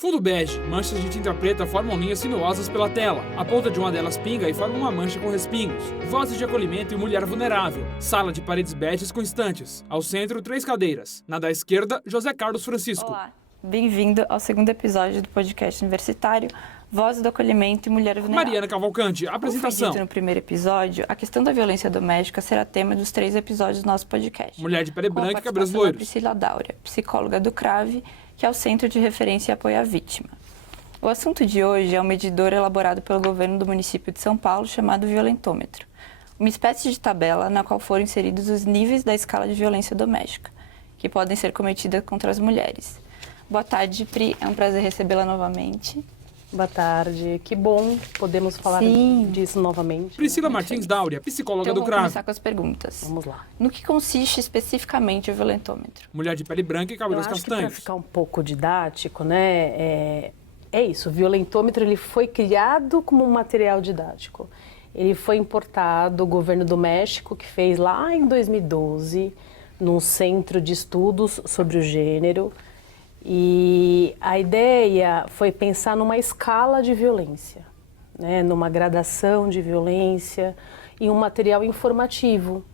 Fundo bege, manchas de tinta preta formam linhas sinuosas pela tela. A ponta de uma delas pinga e forma uma mancha com respingos. Vozes de acolhimento e mulher vulnerável. Sala de paredes beges com estantes. Ao centro, 3 cadeiras. Na da esquerda, José Carlos Francisco. Olá, bem-vindo ao segundo episódio do podcast universitário Vozes do Acolhimento e Mulher Vulnerável. Mariana Cavalcante, apresentação. Como foi dito no primeiro episódio, a questão da violência doméstica será tema dos 3 episódios do nosso podcast. Mulher de pele branca e cabelos participação da loiros. Priscila Dáurea, psicóloga do CRAVE, que é o Centro de Referência e Apoio à Vítima. O assunto de hoje é um medidor elaborado pelo governo do município de São Paulo chamado violentômetro, uma espécie de tabela na qual foram inseridos os níveis da escala de violência doméstica, que podem ser cometidas contra as mulheres. Boa tarde, Pri. É um prazer recebê-la novamente. Boa tarde. Que bom podemos falar disso novamente. Priscila Martins Dáurea, psicóloga Então, do vamos CRAVE. começar com as perguntas. Vamos lá. No que consiste especificamente o violentômetro? Mulher de pele branca e Eu cabelos acho que para castanhos. ficar um pouco didático, né, é isso. O violentômetro ele foi criado como um material didático. Ele foi importado, o governo do México, que fez lá em 2012, num centro de estudos sobre o gênero. E a ideia foi pensar numa escala de violência, né, numa gradação de violência e um material informativo.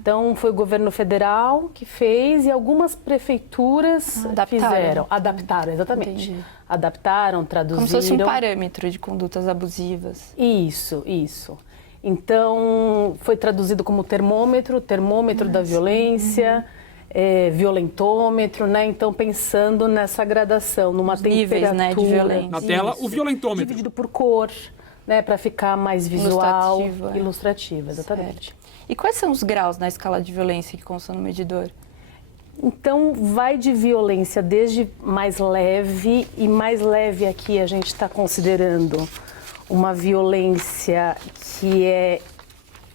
Então, foi o governo federal que fez e algumas prefeituras fizeram. Adaptaram, exatamente. Entendi. Adaptaram, traduziram. Como se fosse um parâmetro de condutas abusivas. Isso. Então, foi traduzido como termômetro da violência, violentômetro, né? Então, pensando nessa gradação, numa temperatura. Níveis, né, de violência. Na tela, o violentômetro. Dividido por cor, né? Para ficar mais visual, Ilustrativa. ilustrativa, exatamente. Certo. E quais são os graus na escala de violência que constam no medidor? Então, vai de violência desde mais leve, e mais leve aqui a gente está considerando uma violência que é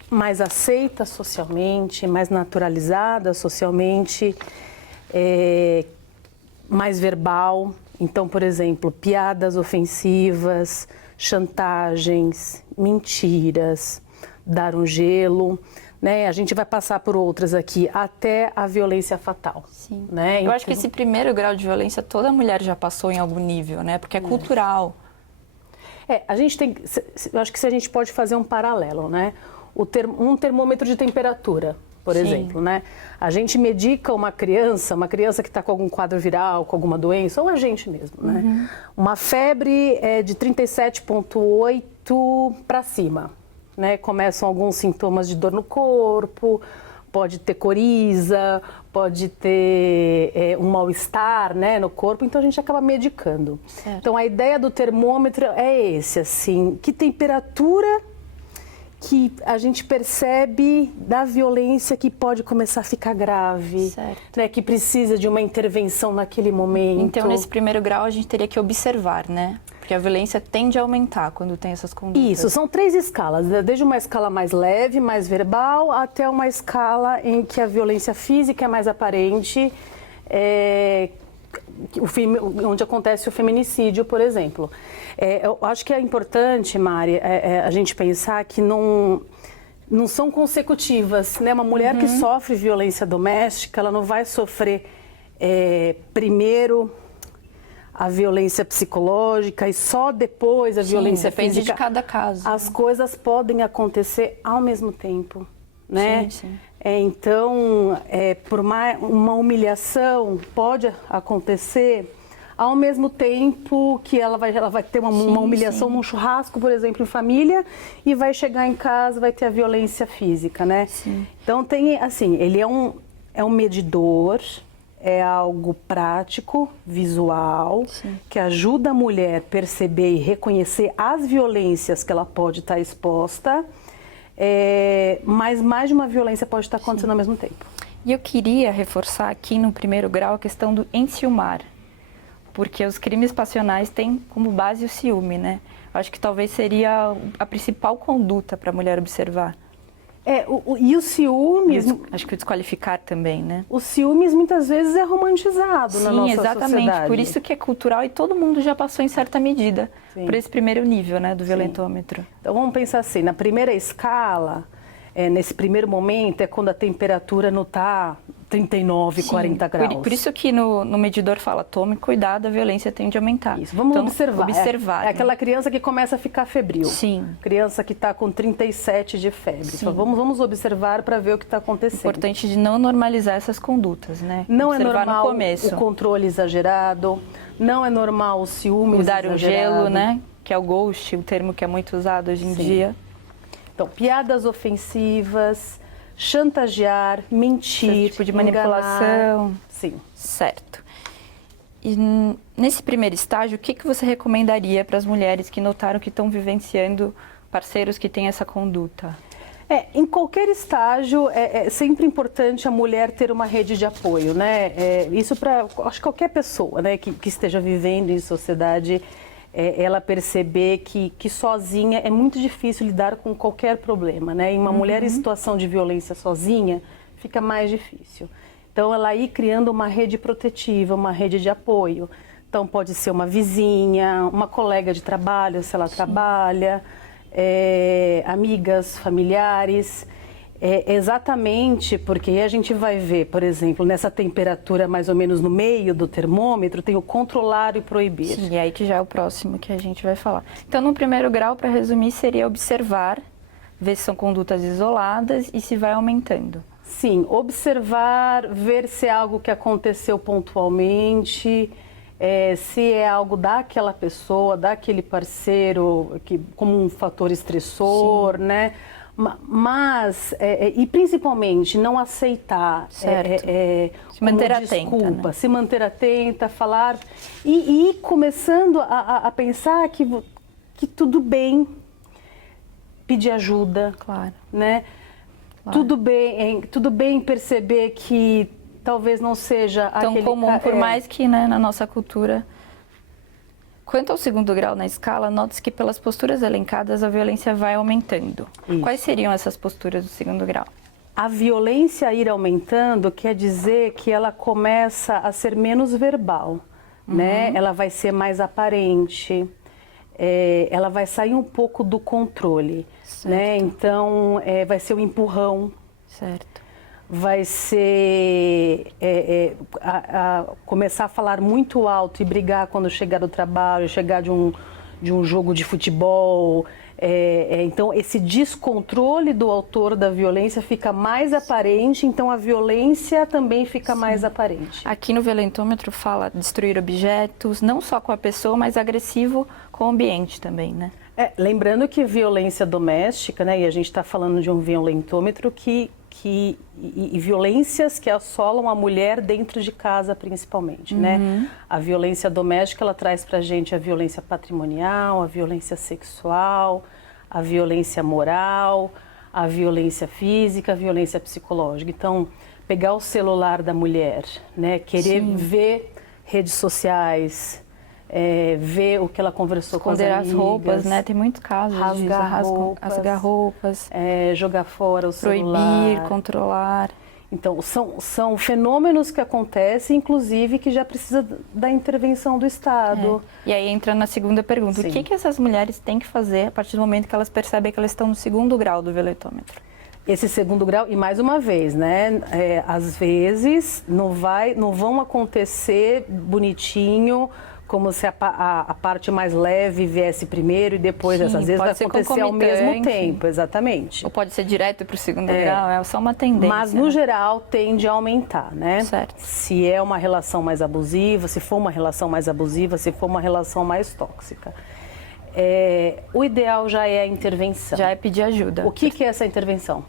mais aceita socialmente, mais naturalizada socialmente, mais verbal. Então, por exemplo, piadas ofensivas, chantagens, mentiras, dar um gelo. Né? A gente vai passar por outras aqui, até a violência fatal. Sim. Né? Eu acho que esse primeiro grau de violência toda mulher já passou em algum nível, né? Porque é cultural. A gente tem, eu acho que se a gente pode fazer um paralelo, né? Um termômetro de temperatura, por exemplo, né? A gente medica uma criança que está com algum quadro viral, com alguma doença, ou a gente mesmo, né? Uma febre de 37,8 para cima. Né, começam alguns sintomas de dor no corpo, pode ter coriza, pode ter um mal-estar, né, no corpo, então a gente acaba medicando. Certo. Então a ideia do termômetro é esse, assim, que temperatura que a gente percebe da violência que pode começar a ficar grave, né, que precisa de uma intervenção naquele momento. Então, nesse primeiro grau, a gente teria que observar, né? Porque a violência tende a aumentar quando tem essas condutas. Isso, são 3 escalas, desde uma escala mais leve, mais verbal, até uma escala em que a violência física é mais aparente, onde acontece o feminicídio, por exemplo. Eu acho que é importante, Mari, a gente pensar que não são consecutivas, né? Uma mulher que sofre violência doméstica, ela não vai sofrer primeiro a violência psicológica e só depois a violência depende física. de cada caso. As coisas podem acontecer ao mesmo tempo, né? Sim. Então, por uma humilhação pode acontecer ao mesmo tempo que ela vai ter uma humilhação num churrasco, por exemplo, em família, e vai chegar em casa, vai ter a violência física, né? Sim. Então, tem, assim, ele é um medidor, é algo prático, visual, que ajuda a mulher a perceber e reconhecer as violências que ela pode estar exposta, mas mais de uma violência pode estar acontecendo ao mesmo tempo. E eu queria reforçar aqui no primeiro grau a questão do enciumar, porque os crimes passionais têm como base o ciúme, né? Eu acho que talvez seria a principal conduta para a mulher observar. E o ciúmes... Acho que o desqualificar também, né? O ciúmes muitas vezes é romantizado na nossa sociedade. Sim, exatamente. Por isso que é cultural e todo mundo já passou em certa medida por esse primeiro nível, né, do violentômetro. Então vamos pensar assim, na primeira escala, nesse primeiro momento, é quando a temperatura não está 39, Sim, 40 graus. Por isso que no medidor fala, tome cuidado, a violência tende a aumentar. Isso, vamos então, observar. É né? aquela criança que começa a ficar febril. Sim. Criança que está com 37 de febre. Sim. Então, vamos observar para ver o que está acontecendo. Importante de não normalizar essas condutas, né? Não observar é normal no começo. o controle exagerado, não é normal o ciúme o dar o exagerado. gelo, né? Que é o ghost, o termo que é muito usado hoje em dia. Então, piadas ofensivas, chantagear, mentir, esse tipo de manipulação. Enganar. Sim. Certo. E nesse primeiro estágio, o que você recomendaria para as mulheres que notaram que estão vivenciando parceiros que têm essa conduta? Em qualquer estágio, é sempre importante a mulher ter uma rede de apoio, né? Isso para, acho que qualquer pessoa, né, que esteja vivendo em sociedade, ela perceber que sozinha é muito difícil lidar com qualquer problema, né? E uma mulher em situação de violência sozinha fica mais difícil. Então, ela ir criando uma rede protetiva, uma rede de apoio. Então, pode ser uma vizinha, uma colega de trabalho, se ela trabalha, amigas, familiares. Exatamente porque a gente vai ver, por exemplo, nessa temperatura mais ou menos no meio do termômetro, tem o controlar e proibir. Sim, e aí que já é o próximo que a gente vai falar. Então, no primeiro grau, para resumir, seria observar, ver se são condutas isoladas e se vai aumentando. Sim, observar, ver se é algo que aconteceu pontualmente, se é algo daquela pessoa, daquele parceiro, como um fator estressor, né? Mas, e principalmente, não aceitar, se manter atenta, desculpa, né? Se manter atenta, falar e ir começando a pensar que tudo bem pedir ajuda, Claro. né? Claro. Tudo bem perceber que talvez não seja tão aquele comum, por mais que, né, na nossa cultura. Quanto ao segundo grau na escala, note-se que pelas posturas elencadas a violência vai aumentando. Isso. Quais seriam essas posturas do segundo grau? A violência ir aumentando quer dizer que ela começa a ser menos verbal, né? Ela vai ser mais aparente, ela vai sair um pouco do controle, né? Então, vai ser o empurrão. Certo. Vai ser começar a falar muito alto e brigar quando chegar do trabalho, chegar de um jogo de futebol. Então, esse descontrole do autor da violência fica mais aparente, então a violência também fica mais aparente. Aqui no violentômetro fala destruir objetos, não só com a pessoa, mas agressivo com o ambiente também, né? Lembrando que violência doméstica, né, e a gente está falando de um violentômetro e violências que assolam a mulher dentro de casa, principalmente, né? A violência doméstica, ela traz pra gente a violência patrimonial, a violência sexual, a violência moral, a violência física, a violência psicológica. Então, pegar o celular da mulher, né? Querer ver redes sociais, ver o que ela conversou com as amigas. Esconder as roupas, né? Tem muitos casos disso. Rasgar roupas. Jogar fora o celular. Proibir, controlar. Então, são fenômenos que acontecem, inclusive, que já precisa da intervenção do Estado. E aí entra na segunda pergunta. Sim. O que essas mulheres têm que fazer a partir do momento que elas percebem que elas estão no segundo grau do violentômetro? Esse segundo grau, e mais uma vez, né? Às vezes não vão acontecer bonitinho, como se a parte mais leve viesse primeiro e depois, às vezes vai acontecer ao mesmo tempo, exatamente. Ou pode ser direto para o segundo grau, é só uma tendência. Mas, no geral, tende a aumentar, né? Certo. Se é uma relação mais abusiva, se for uma relação mais abusiva, se for uma relação mais tóxica. O ideal já é a intervenção. Já é pedir ajuda. O que é essa intervenção?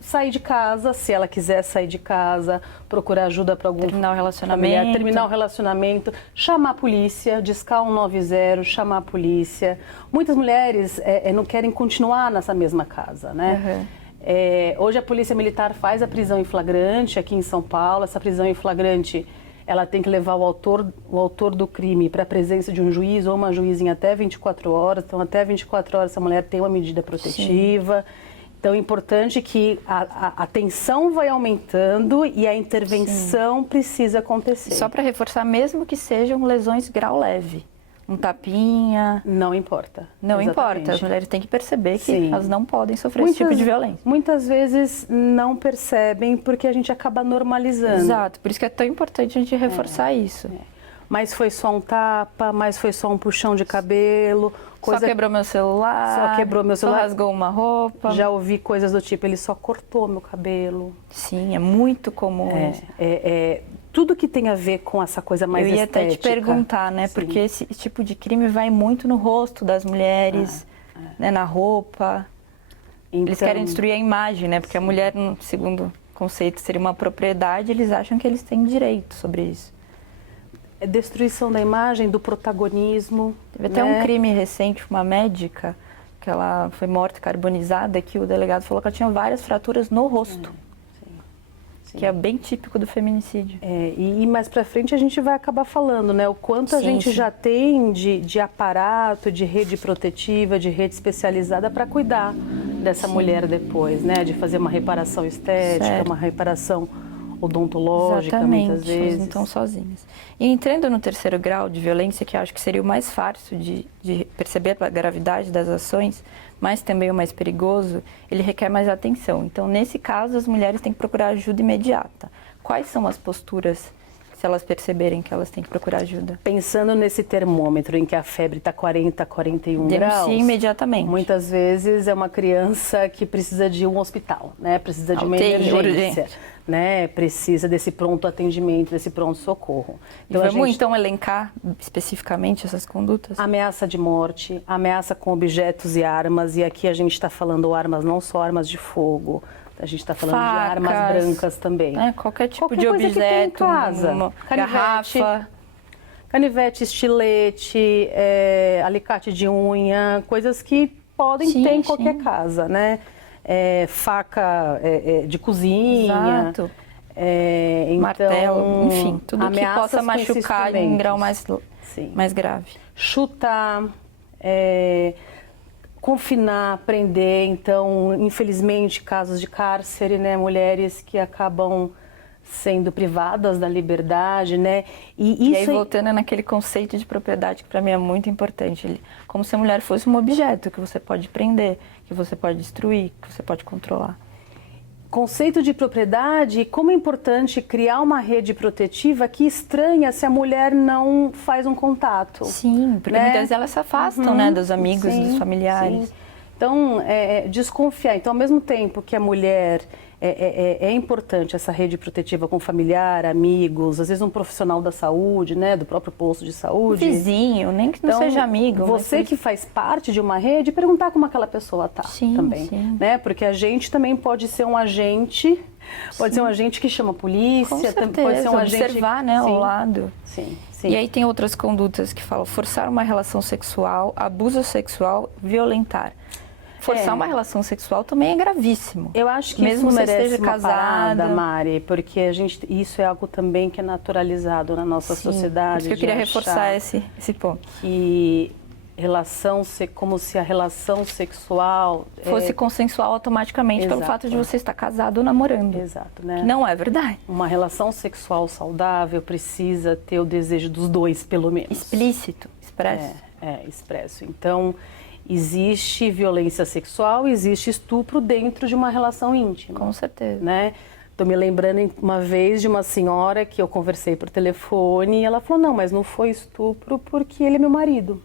Sair de casa, se ela quiser sair de casa, procurar ajuda para algum terminar o relacionamento, familiar, terminar o relacionamento, chamar a polícia, discar 190, chamar a polícia. Muitas mulheres não querem continuar nessa mesma casa, né? Hoje a Polícia Militar faz a prisão em flagrante aqui em São Paulo. Essa prisão em flagrante, ela tem que levar o autor do crime para a presença de um juiz ou uma juíza em até 24 horas. Então, até 24 horas essa mulher tem uma medida protetiva. Sim. Então, é importante que a tensão vai aumentando e a intervenção precisa acontecer. Só para reforçar, mesmo que sejam lesões grau leve. Um tapinha. Não importa. Não Exatamente. importa. As mulheres têm que perceber que Sim. elas não podem sofrer esse tipo de violência. Muitas vezes não percebem porque a gente acaba normalizando. Exato. Por isso que é tão importante a gente reforçar isso. Mas foi só um tapa, mas foi só um puxão de cabelo. Só quebrou meu celular. Só quebrou meu celular. Só rasgou uma roupa. Já ouvi coisas do tipo, ele só cortou meu cabelo. Sim, é muito comum isso. Tudo que tem a ver com essa coisa mais estética. Eu ia até te perguntar, né? Sim. Porque esse tipo de crime vai muito no rosto das mulheres, né? Na roupa. Então, eles querem destruir a imagem, né? Porque a mulher, segundo o conceito, seria uma propriedade, eles acham que eles têm direito sobre isso. É destruição da imagem, do protagonismo. Teve até um crime recente, uma médica, que ela foi morta carbonizada, que o delegado falou que ela tinha várias fraturas no rosto. Sim. Que é bem típico do feminicídio. E mais pra frente a gente vai acabar falando, né? O quanto a gente já tem de aparato, de rede protetiva, de rede especializada para cuidar dessa mulher depois, né? De fazer uma reparação estética, uma reparação odontológica, muitas vezes. Elas não estão sozinhas. E entrando no terceiro grau de violência, que eu acho que seria o mais fácil de perceber a gravidade das ações, mas também o mais perigoso, ele requer mais atenção. Então, nesse caso, as mulheres têm que procurar ajuda imediata. Quais são as posturas, se elas perceberem que elas têm que procurar ajuda? Pensando nesse termômetro em que a febre está 40, 41 graus... Denuncie imediatamente. Muitas vezes é uma criança que precisa de um hospital, né? Precisa de uma emergência, né? Precisa desse pronto atendimento, desse pronto socorro. Então, vamos então elencar especificamente essas condutas? Ameaça de morte, ameaça com objetos e armas, e aqui a gente está falando armas, não só armas de fogo, a gente está falando de armas brancas também. Qualquer tipo de objeto, uma garrafa. Canivete, estilete, alicate de unha, coisas que podem ter em qualquer casa, né? Faca de cozinha. Exato. Então, martelo, enfim, tudo que possa machucar em um grau mais grave. Chutar, confinar, prender. Então, infelizmente, casos de cárcere, né? Mulheres que acabam sendo privadas da liberdade, né? E aí, voltando naquele conceito de propriedade que para mim é muito importante, como se a mulher fosse um objeto que você pode prender, que você pode destruir, que você pode controlar. Conceito de propriedade, como é importante criar uma rede protetiva que estranha se a mulher não faz um contato. Sim, porque muitas vezes elas se afastam, né, dos amigos, dos familiares. Sim. Então, desconfiar. Então, ao mesmo tempo que a mulher é importante essa rede protetiva com familiar, amigos, às vezes um profissional da saúde, né, do próprio posto de saúde. Um vizinho, nem que não seja amigo. Você que faz parte de uma rede, perguntar como aquela pessoa está também. Sim. Né? Porque a gente também pode ser um agente, pode ser um agente que chama a polícia, com certeza, pode ser um observar, né, ao lado. Sim. E aí tem outras condutas que falam forçar uma relação sexual, abuso sexual, violentar. Forçar uma relação sexual também é gravíssimo. Eu acho que mesmo isso você merece esteja uma casada, parada, Mari, porque isso é algo também que é naturalizado na nossa sociedade. Por isso que eu queria reforçar esse ponto. Que como se a relação sexual fosse consensual automaticamente pelo fato de você estar casado ou namorando. Exato, né? Não é verdade. Uma relação sexual saudável precisa ter o desejo dos dois, pelo menos. Explícito, expresso. Expresso. Então, existe violência sexual, existe estupro dentro de uma relação íntima. Com certeza. Né? Estou me lembrando uma vez de uma senhora que eu conversei por telefone e ela falou, não, mas não foi estupro porque ele é meu marido.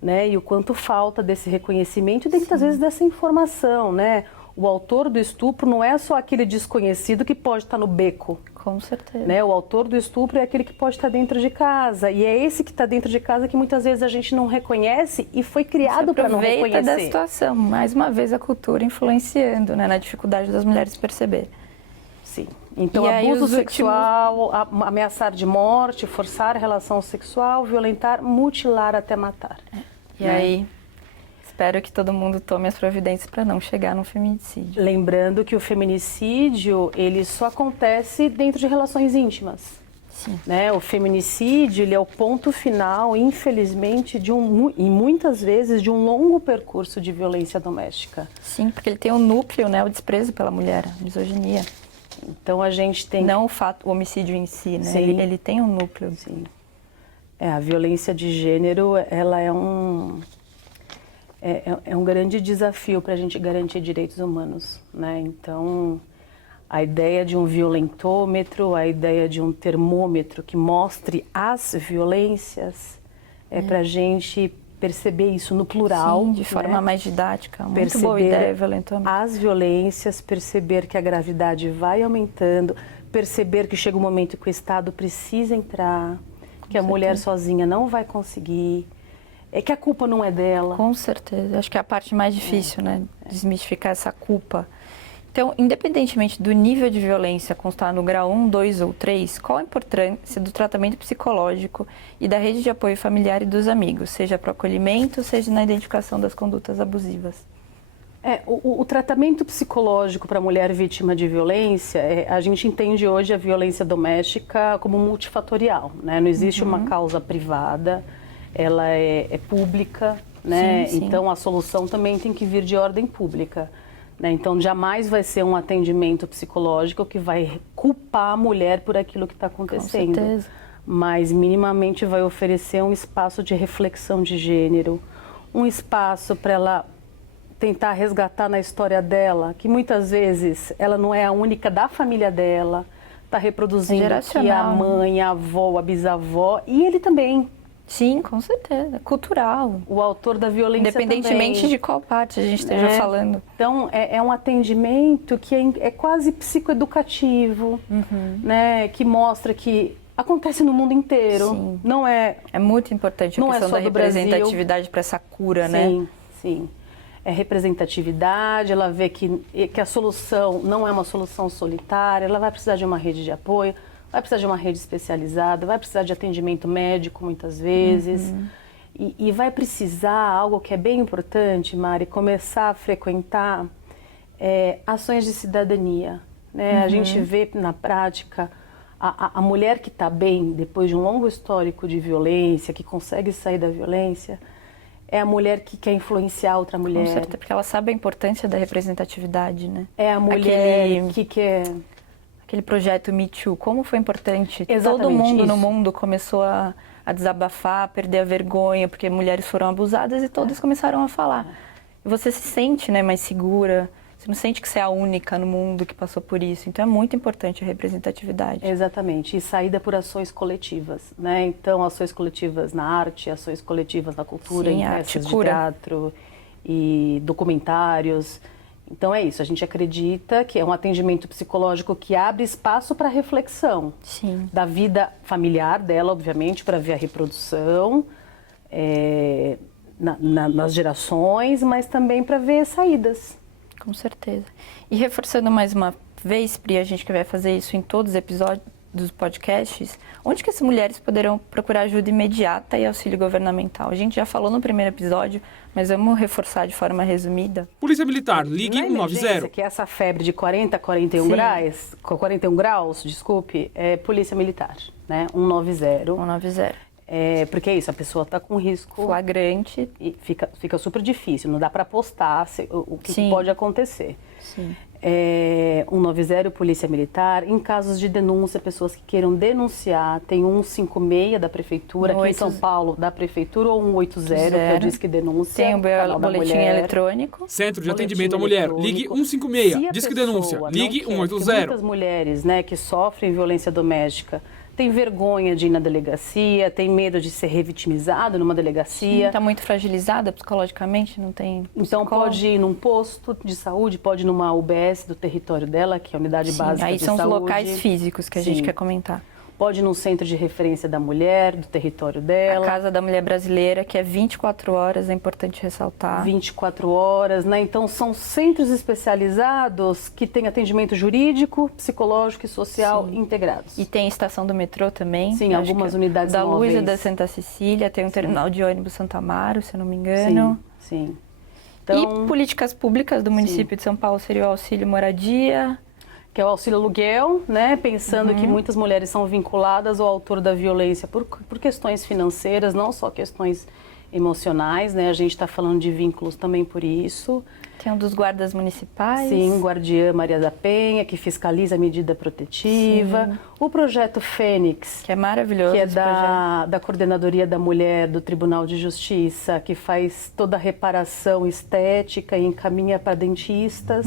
Né? E o quanto falta desse reconhecimento e muitas vezes dessa informação, né? O autor do estupro não é só aquele desconhecido que pode estar no beco. Com certeza. Né? O autor do estupro é aquele que pode estar dentro de casa. E é esse que está dentro de casa que muitas vezes a gente não reconhece e foi criado para não reconhecer. Aproveita da situação. Mais uma vez a cultura influenciando, né? Na dificuldade das mulheres perceber. Sim. Então, abuso sexual, ameaçar de morte, forçar a relação sexual, violentar, mutilar até matar. E aí, espero que todo mundo tome as providências para não chegar no feminicídio. Lembrando que o feminicídio, ele só acontece dentro de relações íntimas. Sim. Né? O feminicídio, ele é o ponto final, infelizmente, e muitas vezes, de um longo percurso de violência doméstica. Sim, porque ele tem um núcleo, né? O desprezo pela mulher, a misoginia. Então a gente tem... Não o homicídio em si, né? Ele tem um núcleo. Sim. A violência de gênero, ela é um grande desafio para a gente garantir direitos humanos, né? Então, a ideia de um violentômetro, a ideia de um termômetro que mostre as violências, para a gente perceber isso no plural. Sim, de forma mais didática. Muito perceber boa ideia, violentômetro. As violências, perceber que a gravidade vai aumentando, perceber que chega um momento que o Estado precisa entrar, que a mulher sozinha não vai conseguir, que a culpa não é dela. Com certeza. Acho que é a parte mais difícil, né? Desmistificar essa culpa. Então, independentemente do nível de violência constar no grau 1, 2 ou 3, qual a importância do tratamento psicológico e da rede de apoio familiar e dos amigos, seja para o acolhimento, seja na identificação das condutas abusivas? O tratamento psicológico para a mulher vítima de violência, a gente entende hoje a violência doméstica como multifatorial, né? Não existe uma causa privada, ela é pública, né? Sim, sim. Então a solução também tem que vir de ordem pública, né? Então jamais vai ser um atendimento psicológico que vai culpar a mulher por aquilo que está acontecendo. Com certeza. Mas minimamente vai oferecer um espaço de reflexão de gênero, um espaço para ela tentar resgatar na história dela, que muitas vezes ela não é a única da família dela, está reproduzindo que a mãe, a avó, a bisavó e ele também. Sim, com certeza. Cultural. O autor da violência independentemente também. de qual parte a gente esteja falando. Então, é um atendimento que é quase psicoeducativo, né? Que mostra que acontece no mundo inteiro. Sim. Não é... É muito importante a questão da representatividade para essa cura, né? Sim, sim. É representatividade, ela vê que a solução não é uma solução solitária, ela vai precisar de uma rede de apoio, vai precisar de uma rede especializada, vai precisar de atendimento médico muitas vezes. E vai precisar, algo que é bem importante, Mari, começar a frequentar ações de cidadania, né? A gente vê na prática a mulher que está bem, depois de um longo histórico de violência, que consegue sair da violência, é a mulher que quer influenciar outra mulher. Com certeza, porque ela sabe a importância da representatividade, né? É a mulher que quer... Aquele projeto Me Too, como foi importante. Exatamente, todo mundo isso. no mundo começou a desabafar, a perder a vergonha, porque mulheres foram abusadas e todas começaram a falar. E você se sente, né, mais segura, você não sente que você é a única no mundo que passou por isso. Então é muito importante a representatividade. Exatamente, e saída por ações coletivas, né? Então, ações coletivas na arte, ações coletivas na cultura, Sim, em peças de teatro e documentários. Então é isso, a gente acredita que é um atendimento psicológico que abre espaço para reflexão. Sim. Da vida familiar dela, obviamente, para ver a reprodução nas gerações, mas também para ver saídas. Com certeza. E reforçando mais uma vez, Pri, a gente que vai fazer isso em todos os episódios dos podcasts, onde que as mulheres poderão procurar ajuda imediata e auxílio governamental? A gente já falou no primeiro episódio, mas vamos reforçar de forma resumida. Polícia Militar, ligue Na emergência, 190. que é essa febre de 40 a 41 graus, 41 graus, desculpe, é Polícia Militar, né? 190. 190. Porque é isso, a pessoa está com risco flagrante e fica super difícil, não dá para apostar o que pode acontecer. Sim. 190, Polícia Militar. Em casos de denúncia, pessoas que queiram denunciar, tem 156 da Prefeitura, aqui em São Paulo, da Prefeitura, ou 180, que é o Disque Denúncia. Tem o boletim eletrônico. Centro de Atendimento à Mulher, ligue 156, Disque Denúncia, ligue 180. Muitas mulheres, né, que sofrem violência doméstica tem vergonha de ir na delegacia, tem medo de ser revitimizado numa delegacia. Está muito fragilizada psicologicamente, não tem Então pode ir num posto de saúde, pode ir numa UBS do território dela, que é a Unidade Básica de Saúde. Aí são os locais físicos que a gente quer comentar. Pode ir num centro de referência da mulher, do território dela. A Casa da Mulher Brasileira, que é 24 horas, é importante ressaltar. 24 horas, né? Então, são centros especializados que têm atendimento jurídico, psicológico e social integrados. E tem estação do metrô também. Sim, algumas unidades da móveis. Luz e da Santa Cecília, tem um terminal de ônibus Santa Amaro, se eu não me engano. Sim. Então, e políticas públicas do município de São Paulo seria o auxílio moradia, que é o auxílio aluguel, né? Pensando que muitas mulheres são vinculadas ao autor da violência por questões financeiras, não só questões emocionais, né? A gente está falando de vínculos também por isso. Tem um dos guardas municipais. Sim, Guardiã Maria da Penha, que fiscaliza a medida protetiva. Sim. O projeto Fênix, Que é maravilhoso. que é esse projeto. da Coordenadoria da Mulher do Tribunal de Justiça, que faz toda a reparação estética e encaminha para dentistas,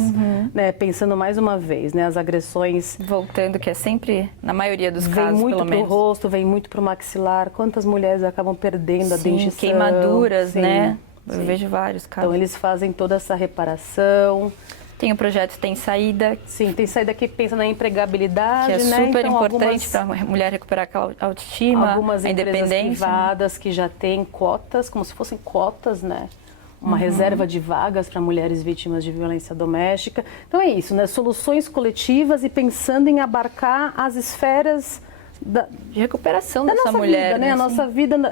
né, pensando mais uma vez, né, as agressões Voltando, que é sempre, na maioria dos vem casos, muito pelo para o menos. rosto, vem muito para o maxilar. Quantas mulheres acabam perdendo a Sim, dentição? queimaduras, Sim, né? Eu sim. vejo vários casos. Então eles fazem toda essa reparação. Tem o projeto Tem Saída, Sim, tem saída que pensa na empregabilidade, que é né? super Então, importante para a mulher recuperar aquela autoestima, algumas a empresas independência. privadas que já têm cotas, como se fossem cotas, né? Uma reserva de vagas para mulheres vítimas de violência doméstica. Então é isso, né? Soluções coletivas e pensando em abarcar as esferas De recuperação da dessa nossa mulher, vida, né? A assim, nossa vida do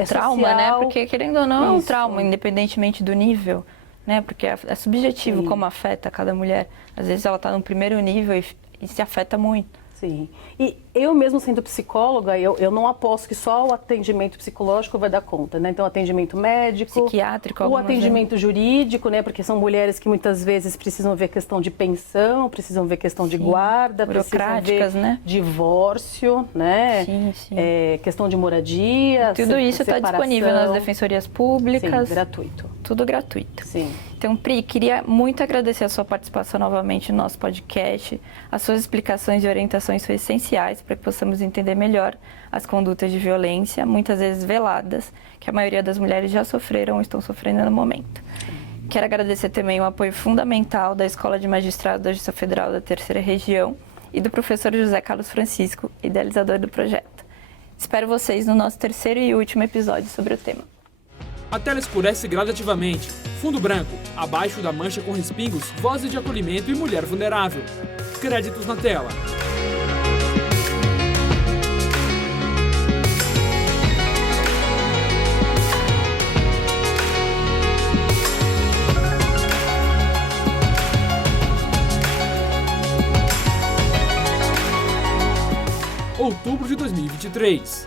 é trauma, social. né? Porque querendo ou não, é um Isso. trauma, independentemente do nível, né? Porque é subjetivo Sim. como afeta cada mulher. Às vezes ela está no primeiro nível e se afeta muito. Sim. E eu mesmo sendo psicóloga, eu não aposto que só o atendimento psicológico vai dar conta, né? Então, atendimento médico, Psiquiátrico, o algumas atendimento jurídico, né? Porque são mulheres que muitas vezes precisam ver questão de pensão, precisam ver questão de guarda, precisam burocráticas, ver né? divórcio, né? Sim, sim. Questão de moradia, Tudo isso está separação. disponível nas defensorias públicas. Sim, gratuito. Tudo gratuito. Sim. Então, Pri, queria muito agradecer a sua participação novamente no nosso podcast. As suas explicações e orientações são essenciais para que possamos entender melhor as condutas de violência, muitas vezes veladas, que a maioria das mulheres já sofreram ou estão sofrendo no momento. Quero agradecer também o apoio fundamental da Escola de Magistrado da Justiça Federal da Terceira Região e do professor José Carlos Francisco, idealizador do projeto. Espero vocês no nosso terceiro e último episódio sobre o tema. A tela escurece gradativamente. Fundo branco. Abaixo da mancha com respingos, vozes de acolhimento e mulher vulnerável. Créditos na tela. Outubro de 2023.